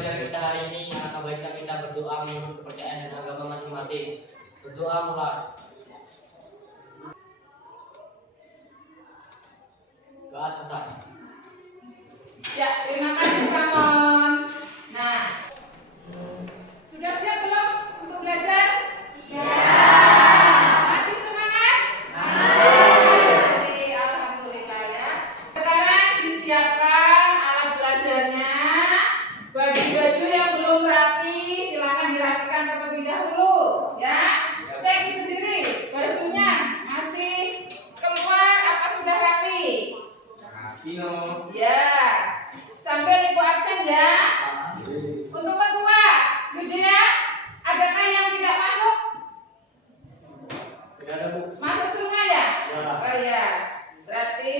pembelajaran kita hari ini, alangkah baiknya kita berdoa menurut kepercayaan dan agama masing-masing. Berdoa mulai. Doa selesai. Ya, terima kasih Kamon. Nah, sudah siap belum untuk belajar? Siap. Masih semangat? Masih. Alhamdulillah ya. Sekarang disiapkan alat belajarnya. Baju-baju yang belum rapi silakan dirapikan terlebih dahulu ya. Cek sendiri bajunya masih keluar apa sudah rapi? Ya, sambil ibu absen ya. Untuk kedua, Yudia, adakah yang tidak masuk? Tidak ada, Bu. Masuk semua ya? Ya. Oh ya, berarti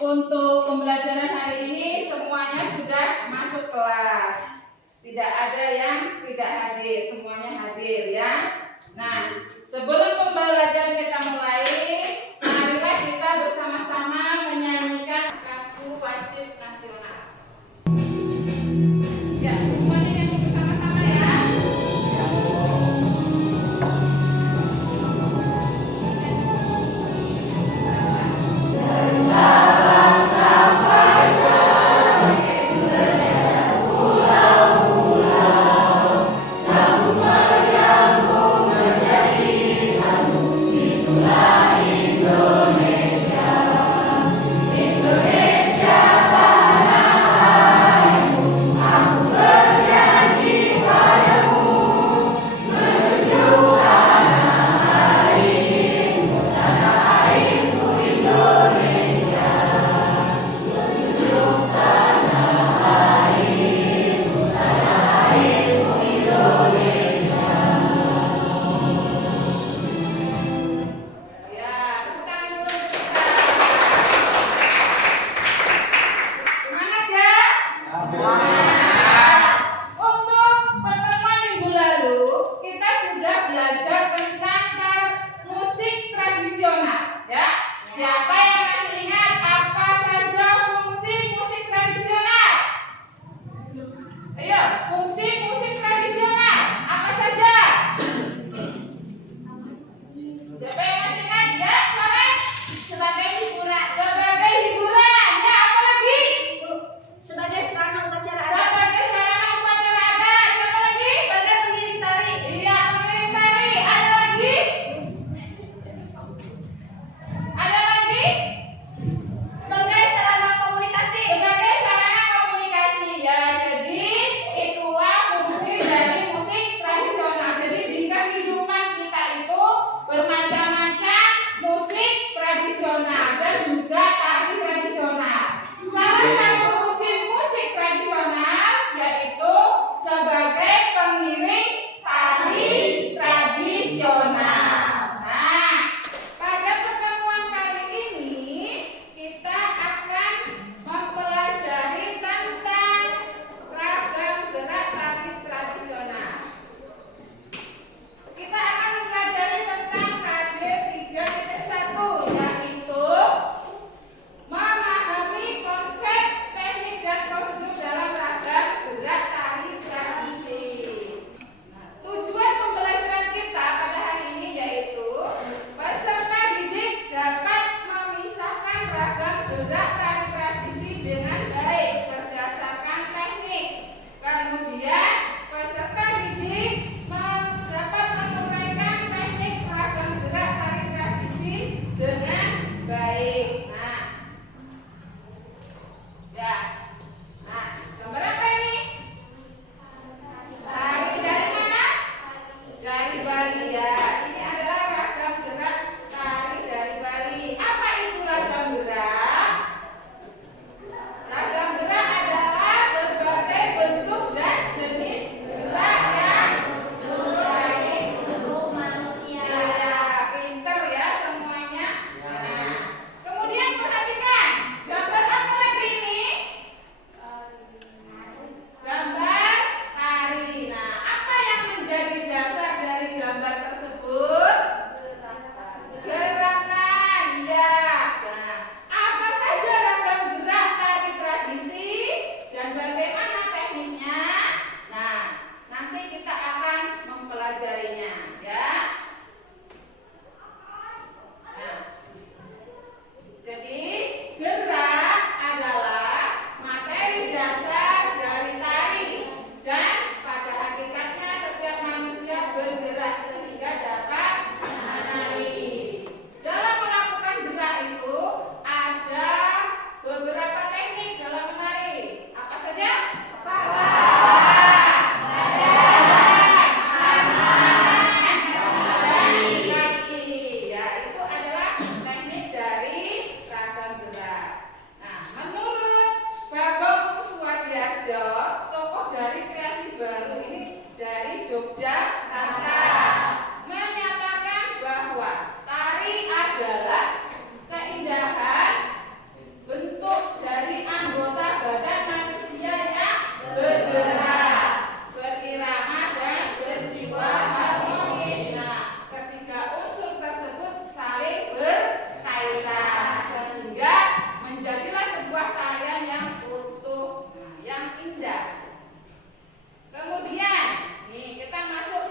untuk pembelajaran hari ini semuanya sudah masuk kelas. Tidak ada yang tidak hadir, semuanya hadir ya. Nah, sebelum pembelajaran kita mulai, marilah kita bersama-sama menyanyikan lagu wajib nasional. Ya, semuanya nyanyi bersama-sama ya. Ya, tepuk tangan dulu untuk kita. Semangat ya. Nah, untuk pertemuan minggu lalu kita sudah belajar tentang musik tradisional ya. Siapa yang masih ingat apa saja fungsi musik tradisional? Ayo, fungsi musik tradisional apa saja? Siapa yang masih ingat? Ya, kemarin sebagai hiburan. Sebagai hiburan. Ya, apa lagi? Sebagai sarana upacara adat. Sebagai sarana upacara adat. Siapa lagi? Sebagai pengiring tari. Iya, pengiring tari. Ada lagi? Ada lagi? Sebagai sarana komunikasi. Sebagai sarana komunikasi. Ya, jadi itulah Yogyakarta menyatakan bahwa tari adalah keindahan bentuk dari anggota badan manusia yang bergerak, berirama dan berjiwa harmonis. Nah, ketiga unsur tersebut saling berkaitan sehingga menjadilah sebuah tarian yang utuh, yang indah. Kemudian, nih kita masuk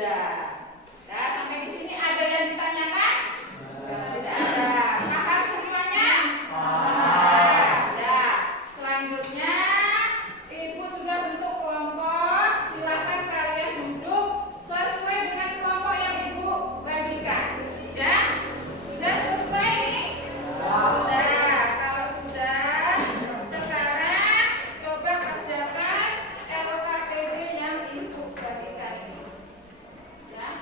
sudah. Nah, sampai di sini ada yang ditanyakan? Tidak ada. Paham semuanya? Ya. Selanjutnya, Ibu sudah bentuk kelompok. Silakan kalian duduk sesuai dengan kelompok yang Ibu bagikan. Ya? Sudah selesai nih? Sudah. Kalau sudah, sekarang coba kerjakan LKPD yang Ibu bagikan ini. Ya.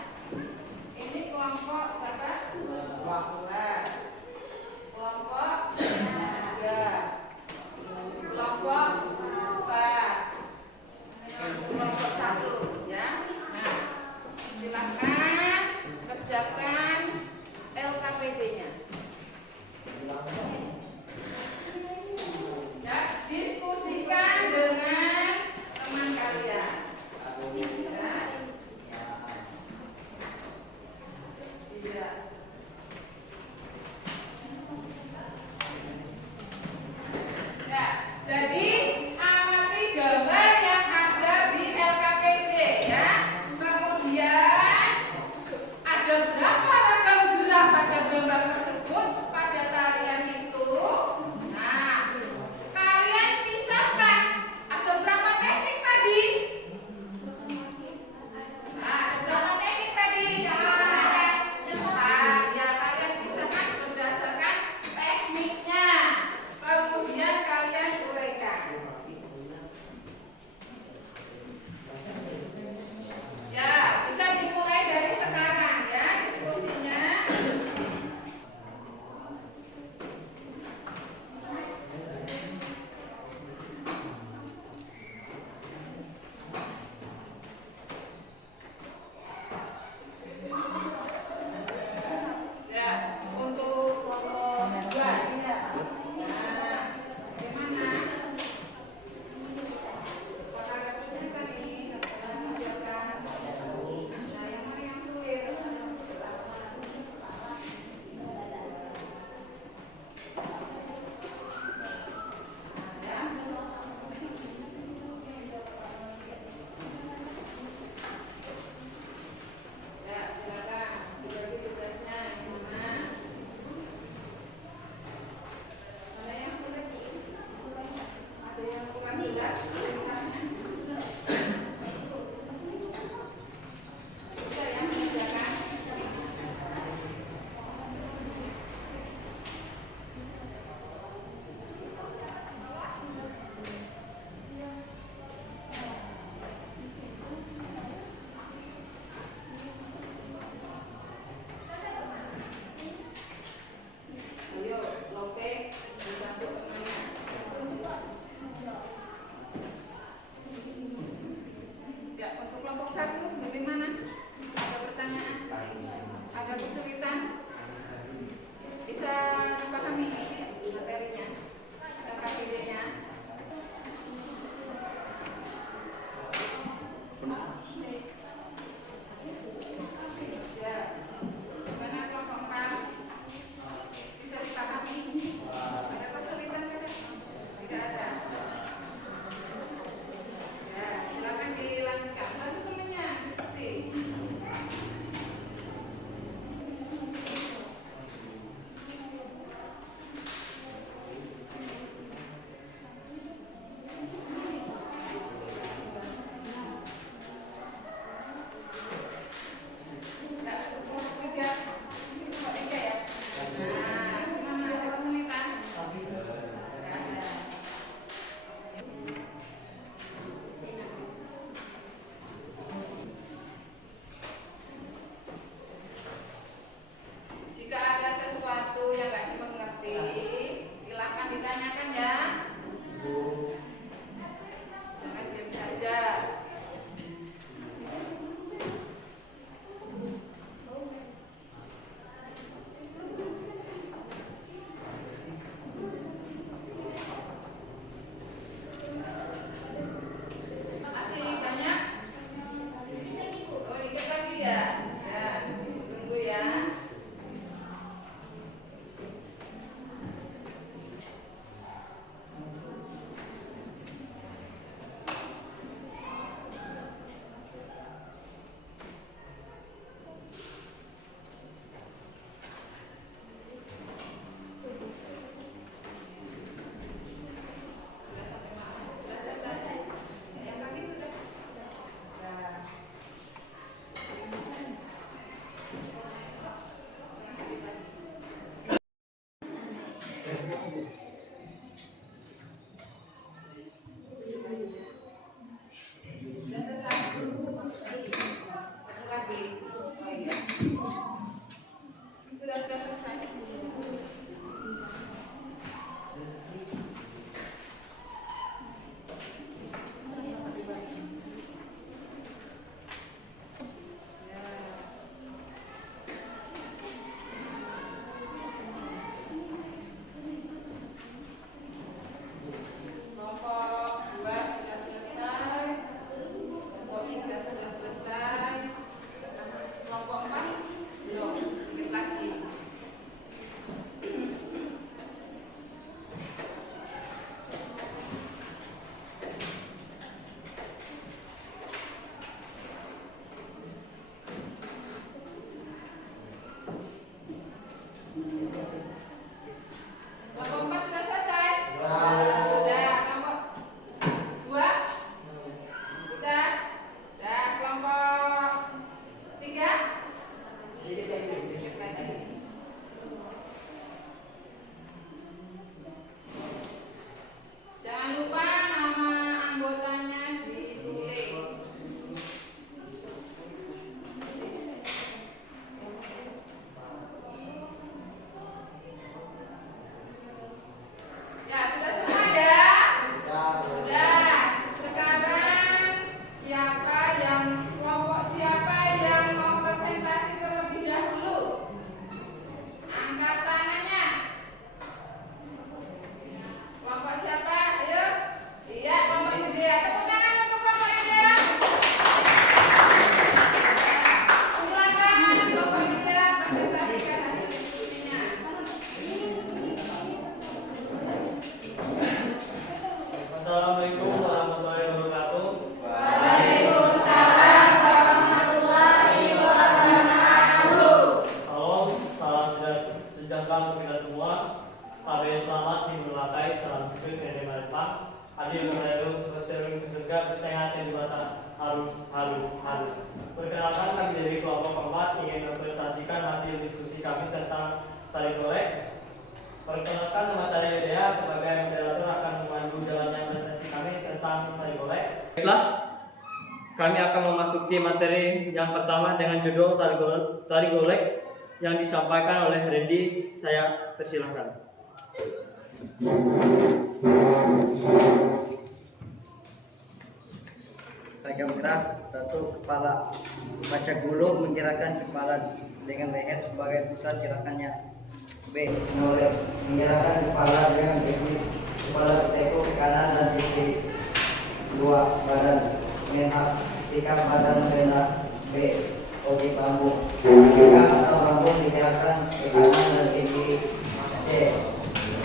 kesehatan di mata harus. Perkenalkan, kami dari kelompok 4 ingin mempresentasikan hasil diskusi kami tentang tari golek. Perkenalkan, nama saya Yudea sebagai moderator akan memandu jalannya presentasi kami tentang tari golek. Baiklah, kami akan memasuki materi yang pertama dengan judul tari golek yang disampaikan oleh Randy. Saya persilahkan. Tajam gerak, satu kepala. Baca gulung menggerakkan kepala dengan leher sebagai pusat gerakannya. B. Menoleh, menggerakkan kepala dengan kaki kepala bertekuk ke kanan dan kiri. 2. Badan menghap, sikap badan merendah. B. Oji bambu, 3. Atau rambut digerakkan ke kanan dan ke kiri. C.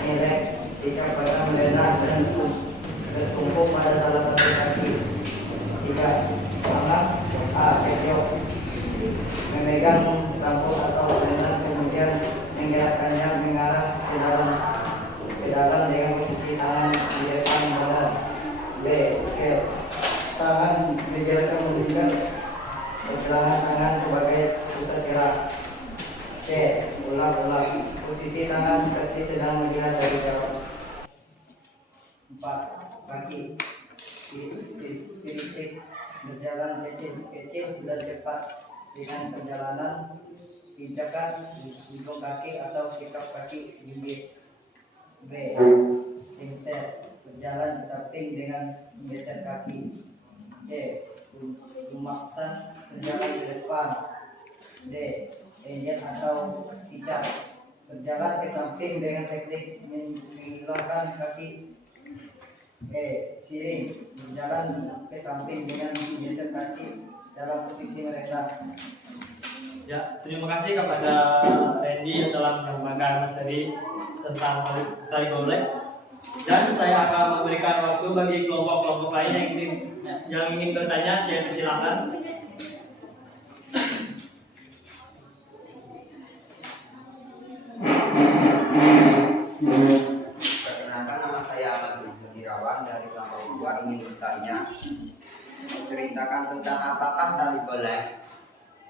Melek, sikap badan merendah dan bertumpuk pada salah satu kaki. 3. Tangan. A. Kekyok, memegang sampul atau penendang kemudian menggerakkannya mengarah ke dalam dengan posisi tangan di depan badan. B. Kel, tangan digerakkan menunjukkan pergelangan tangan sebagai pusat gerak. C. Ulang-ulang, posisi tangan seperti sedang melihat dari jauh. 4. Kaki sirisik, berjalan kecil dan cepat dengan perjalanan pijakan ujung kaki atau sikap kaki gigit. B. Inset, berjalan di samping dengan menggeser kaki. C. Memaksa, berjalan ke depan. D. Enyet atau pijak, berjalan ke samping dengan teknik menghilangkan kaki. E. Siring, berjalan ke samping dengan menggeser kaki dalam posisi mereka. Ya, terima kasih kepada Randy yang telah menyampaikan materi tentang tari golek. Dan saya akan memberikan waktu bagi kelompok-kelompok lain yang ingin bertanya. Saya persilakan. Perkenalkan, nama saya Ahmad Irawan dari kelompok 2 ingin bertanya, ceritakan tentang apakah tari golek.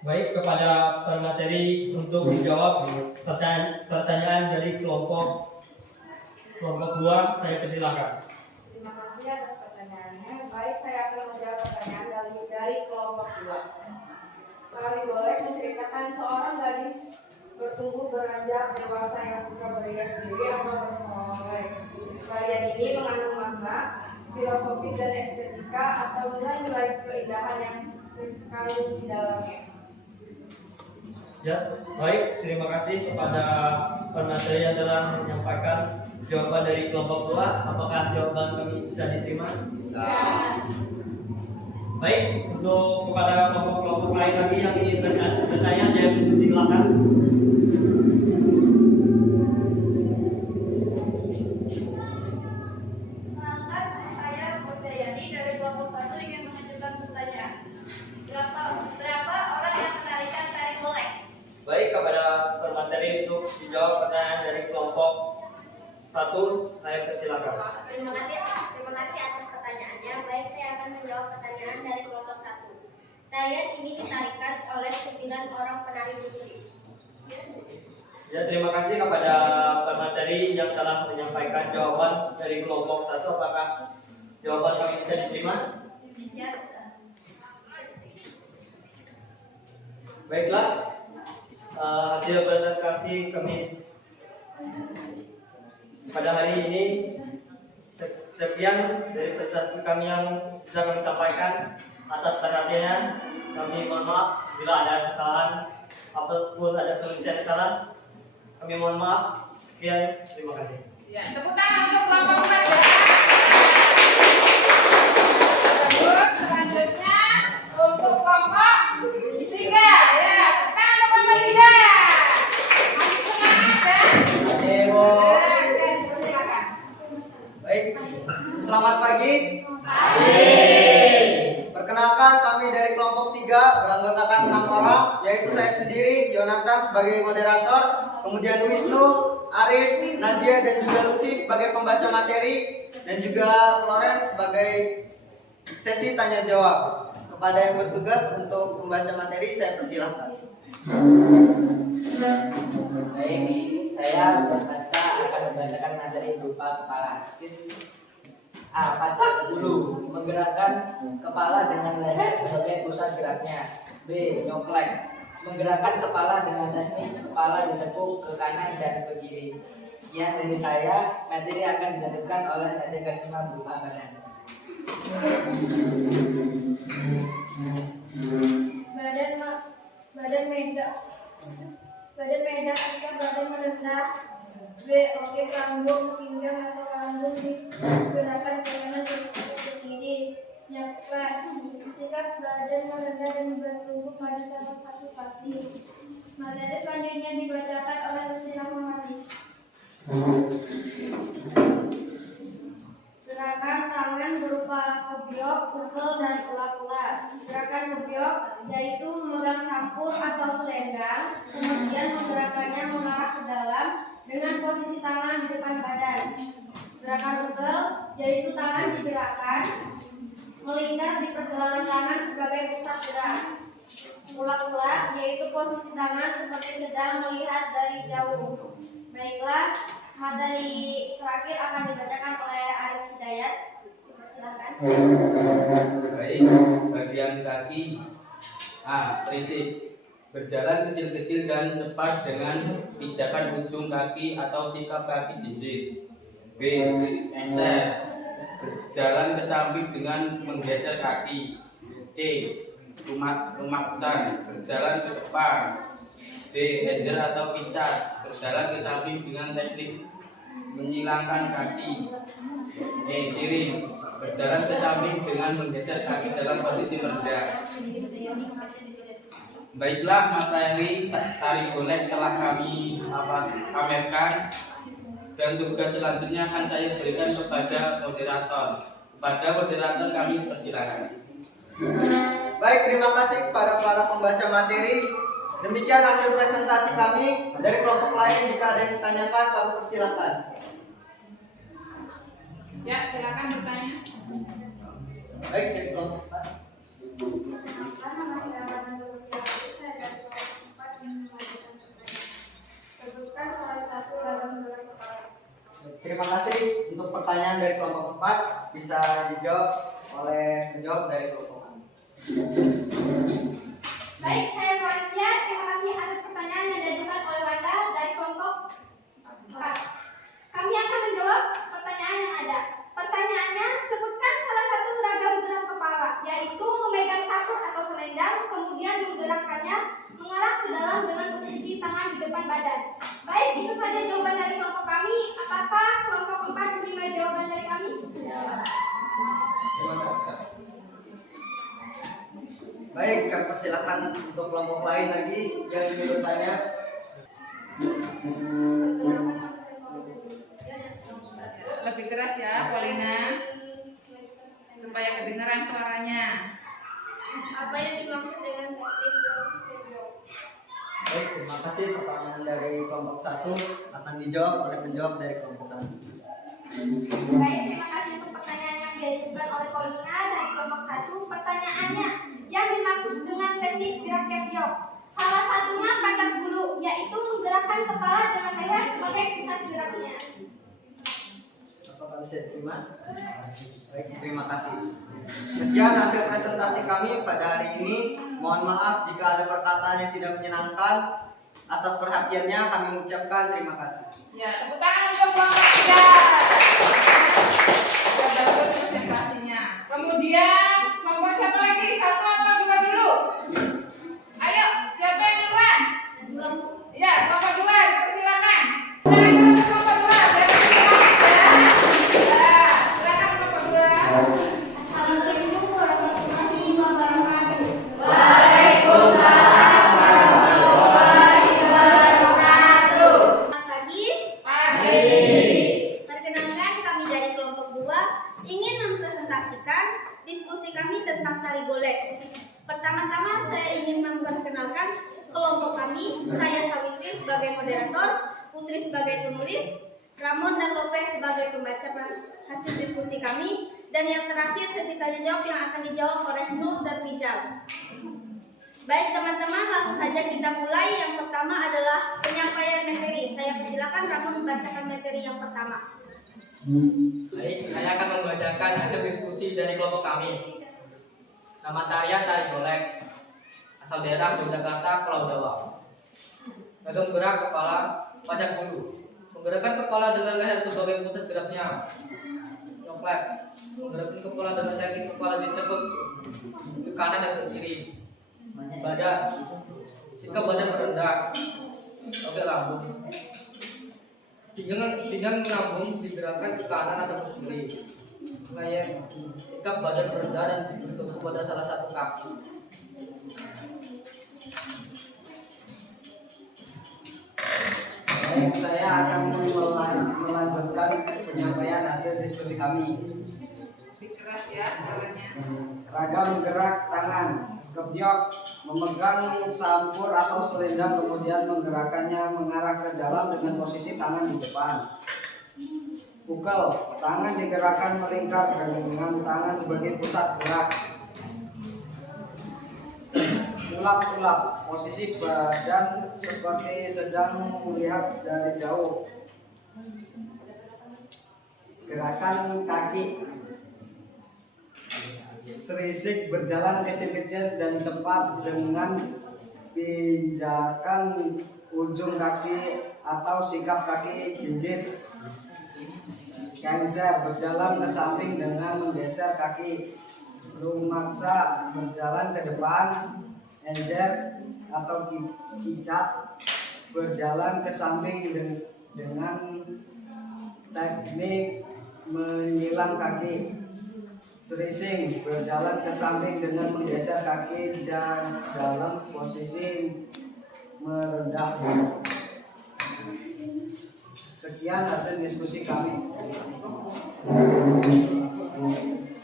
Baik, kepada pemateri untuk menjawab pertanyaan dari kelompok 2, saya persilakan. Terima kasih atas pertanyaannya. Baik, saya akan menjawab pertanyaan dari kelompok 2. Tari golek menceritakan seorang gadis bertumbuh beranjak dewasa yang suka berias diri atau bersolek. Tarian ini mengandung makna, filosofis dan estetika atau nilai-nilai keindahan yang terkandung di dalamnya. Ya, baik, terima kasih kepada pemateri yang telah menyampaikan jawaban dari kelompok 2. Apakah jawaban kami bisa diterima? Bisa. Baik, untuk kepada kelompok-kelompok lain lagi yang ingin bertanya, saya persilakan. Saya Murdayani dari kelompok 1 ingin mengajukan pertanyaan. Berapa orang yang menarikan tari golek? Baik, kepada pemateri untuk dijawab pertanyaan dari kelompok 1, saya persilakan. Terima kasih atas pertanyaannya. Baik, saya akan menjawab pertanyaan dari kelompok 1. Tarian ini ditarikan oleh 9 orang penari berdiri. Ya, terima kasih kepada pemateri yang telah menyampaikan jawaban dari kelompok 1. Apakah jawaban kami bisa diterima? Ya, bisa. Baiklah, hasil presentasi kami pada hari ini sekian dari presentasi kami yang bisa kami sampaikan. Atas perhatiannya kami mohon maaf bila ada kesalahan ataupun ada tulisan yang salah. Kami mohon maaf. Sekian, terima kasih. Ya, tepuk tangan untuk kelompok 4 ya. Lanjut, selanjutnya untuk kelompok 3 ya. Tepuk tangan untuk kelompok 3. Masih semangat ya. Oke, silakan. Baik, selamat pagi. Perkenalkan, kami dari kelompok 3 beranggotakan 6 orang, yaitu saya sendiri, Jonathan sebagai moderator, kemudian Wisnu, Arif, Nadia dan juga Lucy sebagai pembaca materi, dan juga Florence sebagai sesi tanya jawab. Kepada yang bertugas untuk membaca materi, saya persilahkan. Baik, saya Ustaz Pansa akan membacakan materi berupa kepala. Pacak bulu, menggerakkan kepala dengan leher sebagai pusat geraknya. B. Nyongklek, menggerakkan kepala dengan teknik kepala ditekuk ke kanan dan ke kiri. Sekian dari saya, materi akan dilanjutkan oleh Nadia Karisma berupa badan. Badan medak atau badan merendah. B. Oke, lambung, pinggang atau lambung digerakkan ke kanan dan ke kiri. Nyaklat, sikap badan merendah dan bertumbuh pada salah satu kaki. Materi selanjutnya dibacakan oleh Rusina Muhammadi. Gerakan tangan berupa kebiok, pukul, dan ulat-ulat. Gerakan kebiok yaitu memegang sampul atau selendang, kemudian menggerakkannya mengarah ke dalam dengan posisi tangan di depan badan. Gerakan ukel yaitu tangan digerakkan melingkar di pergelangan tangan sebagai pusat gerak. Ulat-ulat yaitu posisi tangan seperti sedang melihat dari jauh. Baiklah, materi terakhir akan dibacakan oleh Arif Hidayat. Silakan. Baik, bagian kaki. A. Prinsip berjalan kecil-kecil dan cepat dengan pijakan ujung kaki atau sikap kaki jinjit. B. Eser, berjalan ke samping dengan menggeser kaki. C. Rumaksan, berjalan ke depan. D. Ejer atau pisat, berjalan ke samping dengan teknik menyilangkan kaki. E. Siring, berjalan ke samping dengan menggeser kaki dalam posisi merendah. Baiklah, materi tari golek telah kami pamerkan dan tugas selanjutnya akan saya berikan kepada moderator. Kepada moderator kami persilakan. Baik, terima kasih kepada para pembaca materi. Demikian hasil presentasi kami. Dari kelompok lain jika ada yang ditanyakan, kami persilakan. Ya, silakan bertanya. Baik, dari kelompok lain. Nama saya Wanda saya dari kelompok 4 yang mengajukan pertanyaan. Sebutkan salah satu lagu gerak kepala. Terima kasih untuk pertanyaan dari kelompok 4 bisa dijawab oleh penjawab dari kelompok kami. Baik, saya Florencia. Terima kasih atas pertanyaan yang diajukan oleh Wanda dari kelompok 4. Kami akan menjawab pertanyaan yang ada. Pertanyaannya, sebutkan salah satu ragam gerak kepala, yaitu memegang sakur atau selendang, kemudian menggerakkannya mengarah ke dalam dengan posisi tangan di depan badan. Baik, itu saja jawaban dari kelompok kami. Apakah kelompok 4 menerima jawaban dari kami? Terima kasih. Baik, kami persilakan untuk kelompok lain lagi yang ingin bertanya. Lebih keras ya, Polina, supaya kedengaran suaranya. Apa yang dimaksud dengan teknik kebiok? Baik, terima kasih. Pertanyaan dari kelompok 1 akan dijawab oleh penjawab dari kelompok kami. Baik, terima kasih untuk pertanyaan yang diajukan oleh Paulina dari kelompok 1. Pertanyaannya, yang dimaksud dengan teknik gerak kebiok, salah satunya pacak bulu, yaitu menggerakkan kepala dengan leher sebagai pusat geraknya. Apakah bisa diterima? Baik, terima kasih. Sekian hasil presentasi kami pada hari ini. Mohon maaf jika ada perkataan yang tidak menyenangkan. Atas perhatiannya kami mengucapkan terima kasih. Ya, tepuk tangan untuk kelompok 3. Sudah bagus presentasinya. Kemudian kelompok siapa lagi? 1 atau 2 dulu? Ayo, siapa yang duluan? Ya, kelompok 2, silakan. Silakan kelompok 2. Silakan kelompok 2. Assalamualaikum warahmatullahi wabarakatuh. Selamat pagi. Perkenalkan, kami dari kelompok 2 ingin mempresentasikan diskusi kami tentang tari golek. Pertama-tama saya ingin memperkenalkan kelompok kami. Saya Sawitri sebagai moderator, Putri sebagai penulis, Ramon dan Lopez sebagai pembaca hasil diskusi kami, Dan yang terakhir sesi tanya jawab yang akan dijawab oleh Nur dan Rijal. Baik teman-teman, langsung saja kita mulai. Yang pertama adalah penyampaian materi. Saya persilakan kamu membacakan materi yang pertama. Baik, saya akan membacakan hasil diskusi dari kelompok kami. Nama tarian tari golek, asal daerah Yogyakarta, Pulau Jawa. Metode gerak kepala, pajak bulu. Menggerakkan kepala dengan leher sebagai pusat geraknya. Nyoklet, menggerakkan kepala dengan sakit kepala ditekuk ke kanan dan ke kiri. Badan, sikap badan merendah. Oke, lambung. Pinggang melambung digerakkan ke kanan atau ke kiri. Kayak sikap badan merendah dan bertumpu pada salah satu kaki. Baik, saya akan melanjutkan penyampaian hasil diskusi kami. Keras ya suaranya. Ragam gerak tangan, kebyok, memegang sampur atau selendang kemudian menggerakkannya mengarah ke dalam dengan posisi tangan di depan. Pukul, tangan digerakkan melingkar dengan tangan sebagai pusat gerak. Ulap-ulap, posisi badan seperti sedang melihat dari jauh. Gerakan kaki, serisik berjalan kecil-kecil dan cepat dengan pijakan ujung kaki atau sikap kaki jinjit. Kenzer berjalan ke samping dengan menggeser kaki. Rumaksa berjalan ke depan. Enjer atau kicat berjalan ke samping dengan teknik menyilang kaki. Serising berjalan ke samping dengan menggeser kaki dan dalam posisi merendah. Sekian hasil diskusi kami.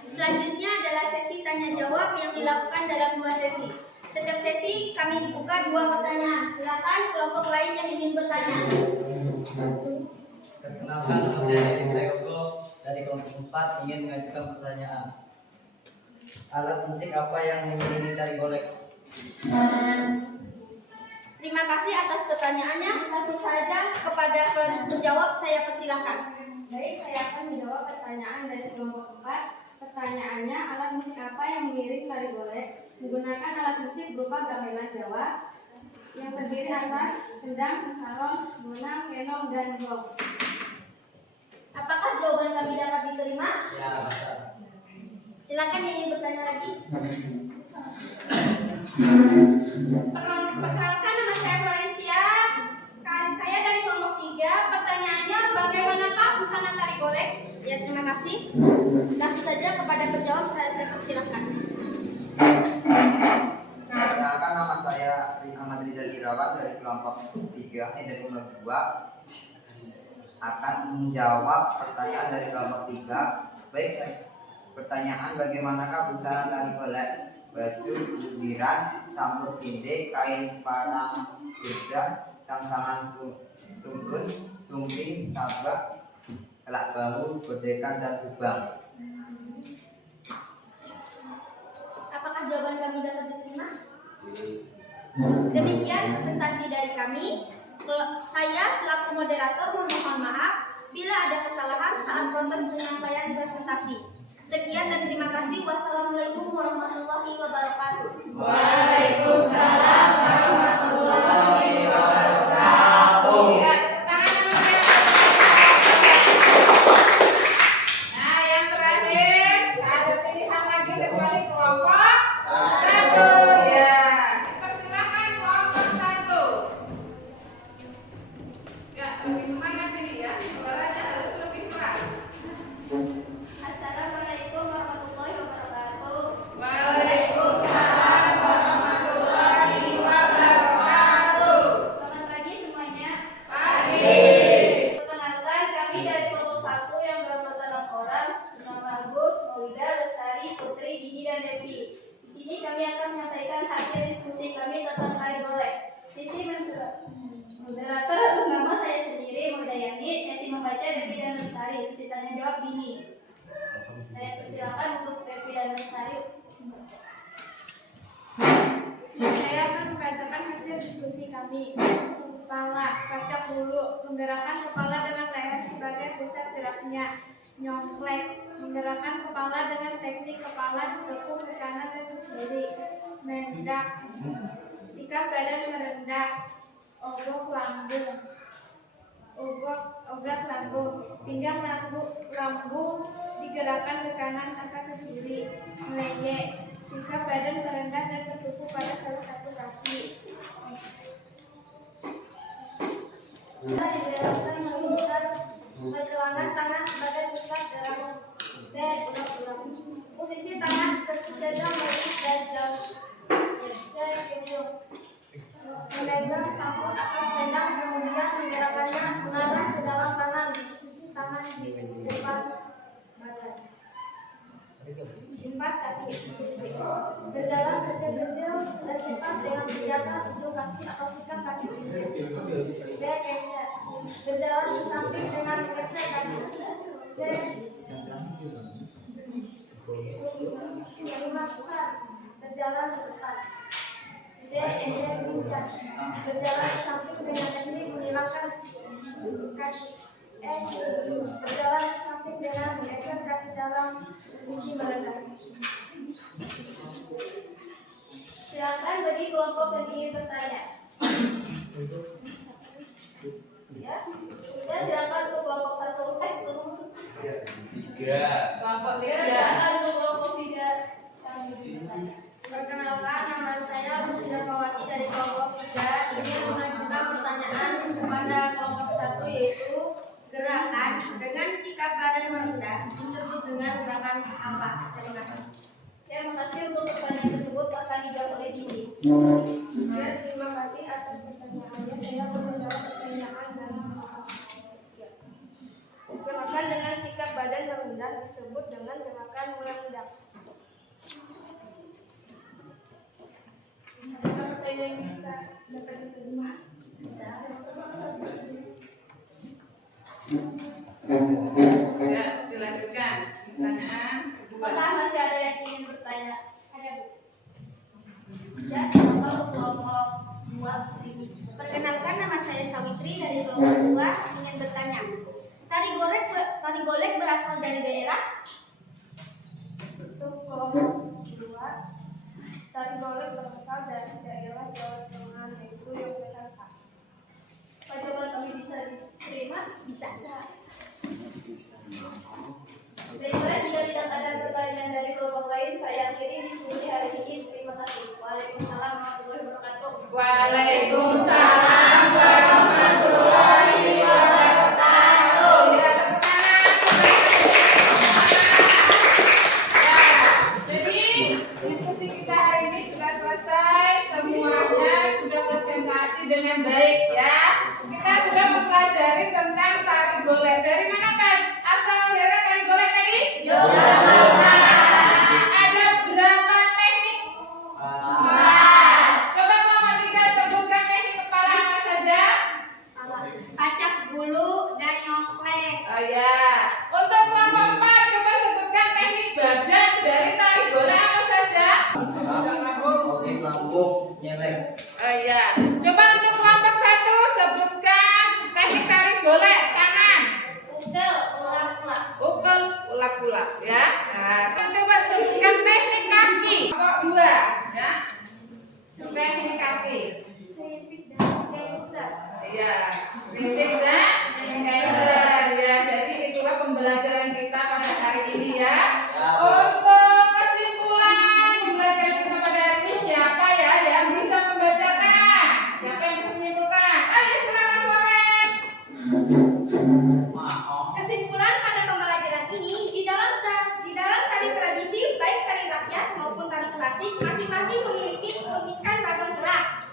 Selanjutnya adalah sesi tanya jawab yang dilakukan dalam 2 sesi. Setiap sesi kami buka 2 pertanyaan. Silakan kelompok lain yang ingin bertanya. Perkenalkan, nama saya Hendra Yogo dari kelompok 4 ingin mengajukan pertanyaan. Alat musik apa yang mengiringi tari golek? Terima kasih atas pertanyaannya. Langsung saja kepada penjawab saya persilakan. Baik, saya akan menjawab pertanyaan dari kelompok 4. Pertanyaannya, alat musik apa yang mengiring tari golek? Menggunakan alat musik berupa gamelan Jawa yang terdiri atas kendang, sarong, gunang, kenong, dan gong. Apakah jawaban kami dapat diterima? Ya, masa. Silakan yang ingin bertanya lagi. Perkenalkan, nama saya Florencia. Saya dari kelompok 3. Pertanyaannya, bagaimanakah busana tari golek? Ya, terima kasih. Langsung saja kepada penjawab saya persilakan. Perkenalkan, nama saya Ahmad Rizal Irawan dari kelompok 3 dari nomor 2 akan menjawab pertanyaan dari kelompok 3. Baik, saya pertanyaan bagaimanakah busana tari golek? Baju, ubiran, sampur kinde, kain parang beda, sangsangan sumsun, sumping, sabak, kelak bahu, godekan, dan subang. Apakah jawaban kami dapat diterima? Demikian presentasi dari kami. Saya selaku moderator memohon maaf bila ada kesalahan saat proses penyampaian presentasi. Sekian dan terima kasih. Wassalamualaikum warahmatullahi wabarakatuh. Waalaikumsalam warahmatullahi wabarakatuh. Ya, nah, yang terakhir ada pilihan lagi kecuali kelompok 1. Ya, persilakan kelompok 1. Ya, lebih semangat ini ya. Suaranya harus lebih keras. Assalamualaikum warahmatullahi wabarakatuh. Waalaikumsalam warahmatullahi wabarakatuh. kaki, kepala, kacak bulu, menggerakkan kepala dengan leher sebagai pusat geraknya, nyongklek, menggerakkan kepala dengan teknik kepala ditekuk ke kanan dan ke kiri, mendak, sikap badan merendah, ogok lambung, ogak lambung, pinggang lambung digerakkan ke kanan atau ke kiri, meleyek, sikap badan merendah dan bertumpu pada salah satu kaki. Digerakkan menunjukkan pergelangan tangan sebagai pusat gerak. D. Ulang-ulang. Posisi tangan seperti sedang melihat dari jauh. C. Genjot. Memegang sampul atas pedang kemudian menggerakkannya mengarah ke dalam tangan. Posisi tangan di depan badan. 4. Kaki sisi. Berjalan kecil-kecil dan cepat dengan senjata 7 kaki atau sikap kaki kecil. D. Geser. Berjalan ke samping dengan menggeser kaki. D. Memasukkan. Berjalan ke depan. D. Ejer pincang. Berjalan ke samping dengan teknik menghilangkan kaki. Berjalan ke samping dengan menggeser kaki dalam posisi merendah. Silakan bagi kelompok yang ingin bertanya. Ya, silakan untuk kelompok 1. Kelompok 3. Kelompok 3. silakan untuk kelompok 3. Perkenalkan, nama saya Rusida Pawati dari kelompok 3. Ingin mengajukan pertanyaan kepada kelompok 1, yaitu gerakan dengan sikap badan merendah disebut dengan gerakan apa? Terima kasih. Terima kasih untuk pertanyaan tersebut akan dijawab oleh Didi. Ya, terima kasih atas pertanyaannya. Saya mau menjawab pertanyaan dalam gerakan dengan sikap badan merendah disebut dengan gerakan merendah. Ada pertanyaan yang bisa dapat diterima? Bisa. Ya, dilanjutkan. Pertanyaan kedua. Apakah masih ada yang ingin bertanya? Ada, Bu? Ya, silakan untuk kelompok 2. Perkenalkan, nama saya Sawitri dari kelompok 2. Ingin bertanya, tari golek berasal dari daerah? Untuk kelompok 2, tari golek berasal dari daerah Jawa Tengah, yaitu Yogyakarta. Apa jawaban kami bisa diterima? Bisa. Baiklah, jika tidak ada pertanyaan dari kelompok lain, saya akhiri diskusi hari ini. Terima kasih. Waalaikumsalam warahmatullahi wabarakatuh. Waalaikumsalam warahmatullahi wabarakatuh. Tidak tepuk tangan. Ya, jadi diskusi kita hari ini sudah selesai. Semuanya sudah presentasi dengan baik ya. Kita sudah mempelajari tentang tari golek. Dari mana kan asal dari tari golek tadi? Yogyakarta. Ada berapa teknik? 4. Coba kelompok 3 sebutkan teknik kepala apa saja? Kacak bulu dan nyongklek. Oh ya. Untuk kelompok 4 coba sebutkan teknik badan dari tari golek apa saja? Oke, lambung, nyelek. Oh ya. Coba untuk kelompok 1 sebutkan teknik tari golek tangan. Ukel, ular-ular. Ukul ulap-ulap ya. Nah, saya coba sebutkan teknik kaki. Kelompok 2 ya. Teknik kaki. Selisih dan cancer. Iya, sisik dan cancer ya. Jadi itulah pembelajaran kita pada hari ini ya. Untuk kesimpulan pembelajaran kita pada hari ini siapa ya yang bisa membacakan? Siapa yang bisa menyimpulkan? Ayo silakan boleh. Kesimpulan pada pembelajaran ini, di dalam tari tradisi baik tari rakyat maupun tari klasik masing-masing memiliki keunikan ragam gerak.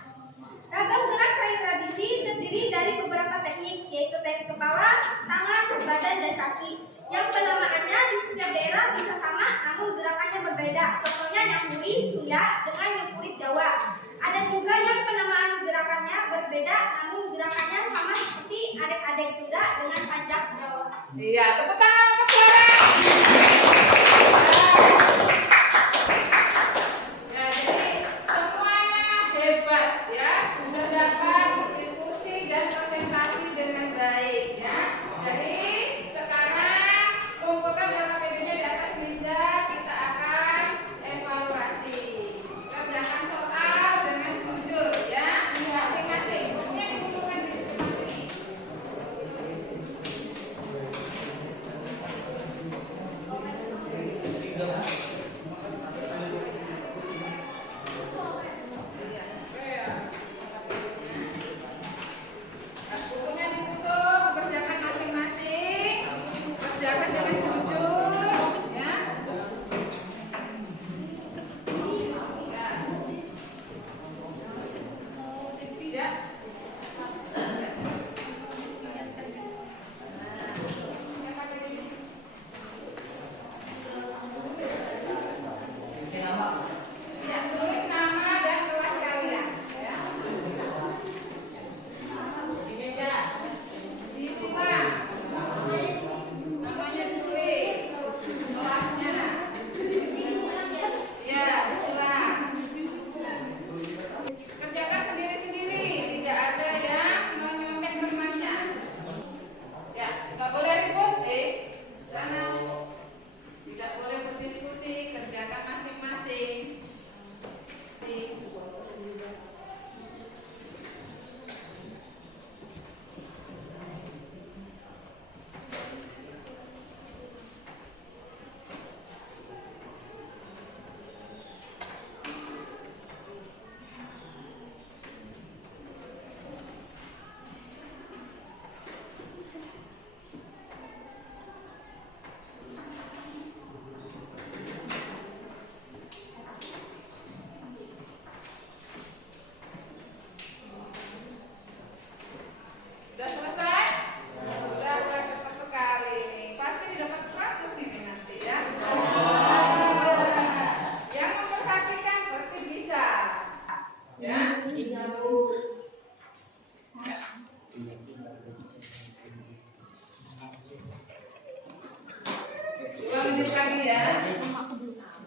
Ragam gerak tari tradisi terdiri dari beberapa teknik, yaitu teknik kepala, tangan, badan, dan kaki. Yang penamaannya di setiap daerah bisa sama, namun gerakannya berbeda. Contohnya nyamburi Sunda dengan nyamburi Jawa. Ada juga yang penamaan gerakannya berbeda, namun gerakannya sama seperti adek-adek Sunda dengan pajak Jawa. Iya, tepuk tangan untuk suara. Ya, jadi semuanya hebat ya, sudah dapat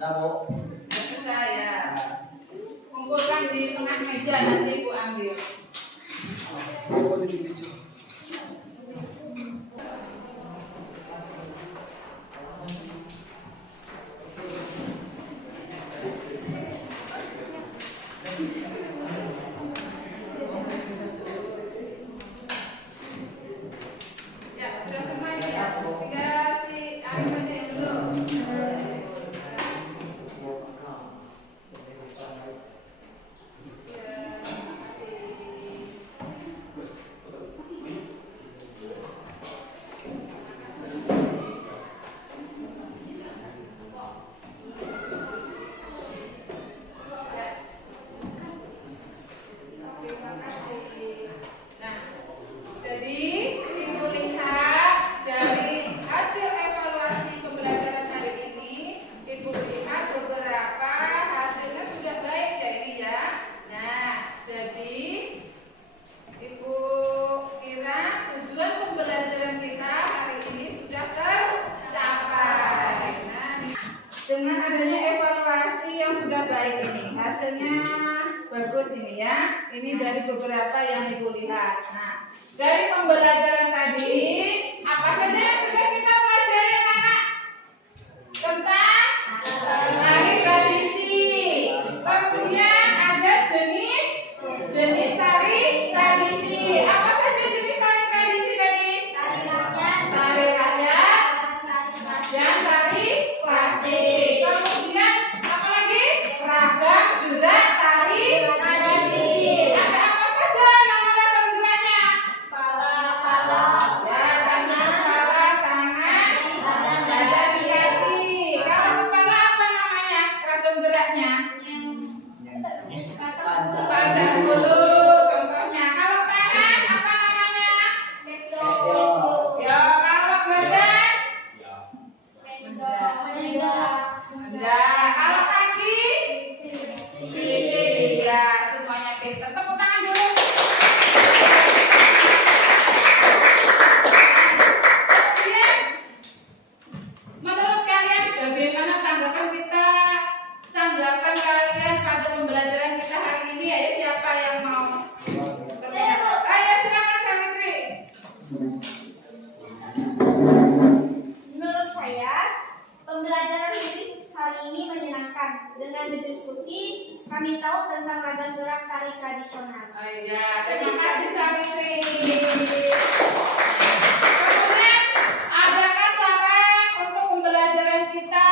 Bu. Susah ya. Kumpulkan di tengah meja, nanti Ibu ambil. Ya, sudah semua ini ya. Tinggal si Arif aja yang belum. Terima kasih. Nah, jadi Ibu lihat dari hasil evaluasi pembelajaran hari ini, Ibu lihat beberapa hasilnya sudah baik ya ini ya. Nah, jadi Ibu kira tujuan pembelajaran kita hari ini sudah tercapai. Nah, dengan adanya evaluasi yang sudah baik ini, hasilnya bagus ini ya. Ini dari beberapa yang Ibu lihat. Nah, dari pembelajaran tadi, apa saja yang sudah kita pelajari anak? Tentang tari tradisi. Kemudian ada jenis tari tradisi. Apa saja jenis tari tradisi tadi? Tari rakyat, Tari rakyat dan tari klasik. Kemudian apa lagi? Ragam gerak tari tradisi. Ada apa saja nama ragam geraknya? pala, Ya, tadi kepala, tangan, dada, di kaki. Kalau kepala apa namanya? Ragam geraknya? Panjang dulu contohnya. Kalau tangan apa namanya? Ya, kalau badan? Benda. Kalau kaki? Sisi. Ya, semuanya pintar. Tepuk tangan dulu. Kemudian, menurut kalian bagaimana tanggapan kalian pada pembelajaran kita hari ini? Ayo siapa yang mau? Ayo silakan Savitri. Menurut saya, pembelajaran hari ini menyenangkan. Dengan berdiskusi, kami tahu tentang ragam gerak tari tradisional. Oh iya, terima kasih Savitri. Kemudian, adakah saran untuk pembelajaran kita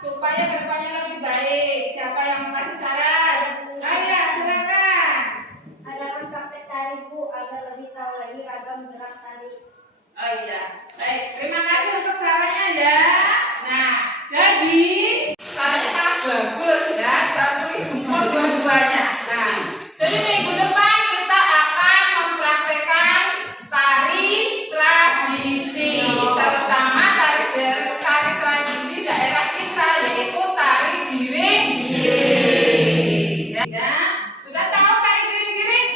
supaya kedepannya lebih baik? Siapa yang mau kasih saran? Ayo, silakan. Adakan praktek tari Bu agar lebih tahu lagi ragam gerak tari. Oh iya, baik. Terima kasih untuk sarannya ya. Nah, jadi sarannya sangat bagus ya. Campuri jempol dua-duanya. Nah, jadi minggu depan kita akan mempraktekkan tari tradisi, terutama tari tradisi daerah kita, yaitu tari giring-giring. Ya, sudah tahu tari giring-giring?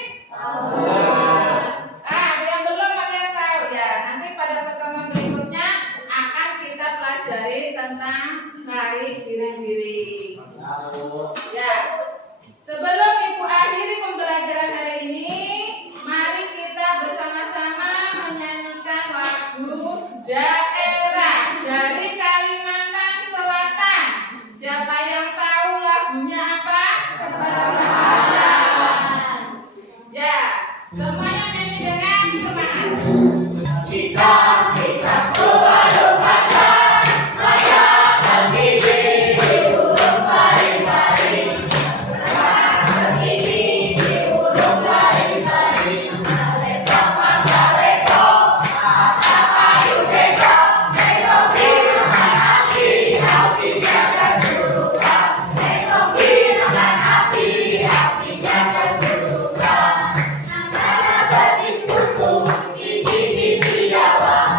Ada yang belum, ada yang tahu ya. Nanti pada pertemuan berikutnya akan kita pelajari tentang tari giring-giring. Ya. Sebelum Ibu akhiri pembelajaran hari ini, mari kita bersama-sama menyanyikan lagu daerah dari Kalimantan Selatan. Siapa yang tahu lagunya apa? Ya, semuanya nyanyi dengan semangat. Angkara betis kuku, gigi gigi dawa.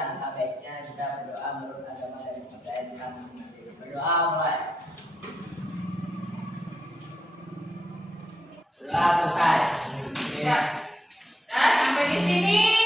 alangkah baiknya kita berdoa menurut agama dan kepercayaan kita masing-masing. Berdoa mulai. Doa selesai. Ya. Nah, sampai di sini